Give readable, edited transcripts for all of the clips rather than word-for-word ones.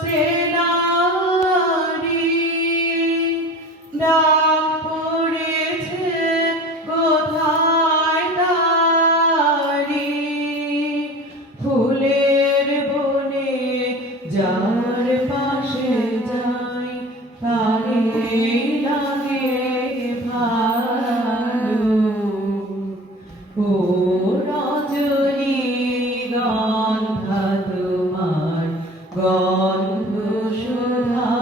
হস্তে নারী ডাক পড়েছে কোথায় তারি ফুলের বনে যার পাশে যাই তারে লাগে ভালো ও রজনী গন্ধা তোমার গন্ধ সুধা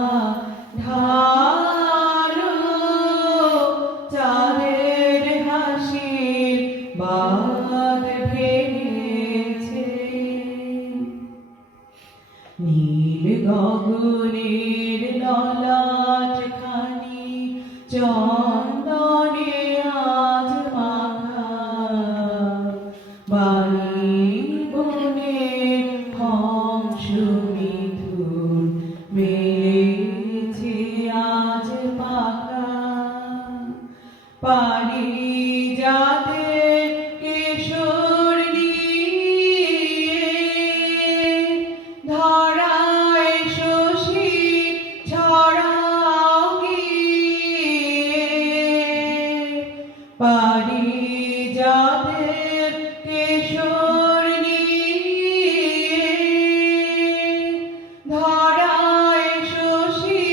ঢালো চাঁদের হাসির বাঁধ ভেঙেছে নীল গগনের ললাট খানি চন্দনে আজ মাখা বাণী বনে হংস মিথুন মেলেছে আজ পাখা পারিজাতের কেশর নিয়ে ধরায় শশী ছড়াও গিয়ে পারিজাতের কেশর নিয়ে ধরায় শশী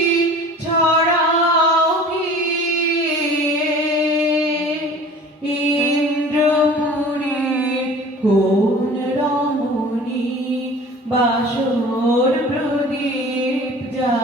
ছড়াও গিয়ে ইন্দ্রপুরীর কোন রমণী বাসর প্রদীপ যা